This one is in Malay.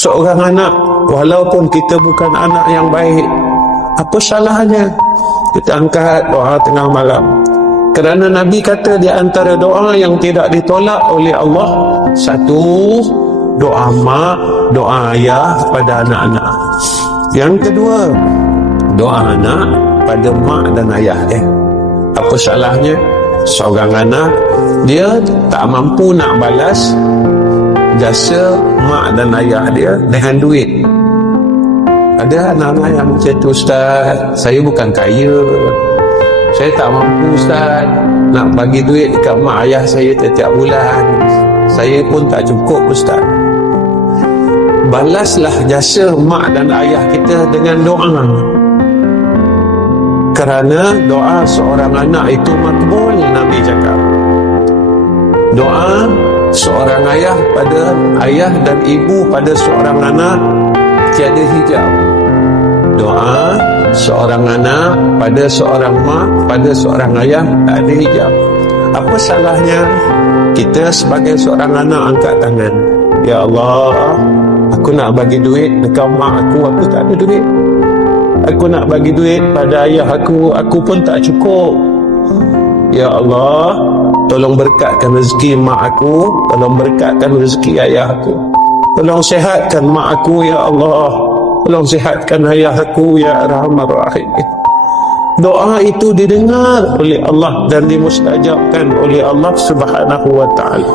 seorang anak, walaupun kita bukan anak yang baik, apa salahnya kita angkat doa tengah malam? Kerana Nabi kata di antara doa yang tidak ditolak oleh Allah, satu, doa mak, doa ayah pada anak-anak. Yang kedua, doa anak pada mak dan ayah dia. Apa salahnya seorang anak dia tak mampu nak balas jasa mak dan ayah dia dengan duit? Ada anak-anak yang macam tu, Ustaz, saya bukan kaya, saya tak mampu, Ustaz, nak bagi duit dekat mak ayah saya setiap bulan, saya pun tak cukup, Ustaz. Balaslah jasa mak dan ayah kita dengan doa. Kerana doa seorang anak itu makbul, Nabi cakap. Doa seorang ayah pada ayah dan ibu pada seorang anak tiada hijab. Doa seorang anak pada seorang mak, pada seorang ayah tak ada hijab. Apa salahnya kita sebagai seorang anak angkat tangan, ya Allah, aku nak bagi duit dekat mak aku tak ada duit. Aku nak bagi duit pada ayah aku pun tak cukup. Ya Allah, tolong berkatkan rezeki mak aku, tolong berkatkan rezeki ayah aku. Tolong sihatkan mak aku, ya Allah. Tolong sihatkan ayah aku, ya Arhamar Rahimin. Doa itu didengar oleh Allah dan dimustajabkan oleh Allah Subhanahu wa ta'ala.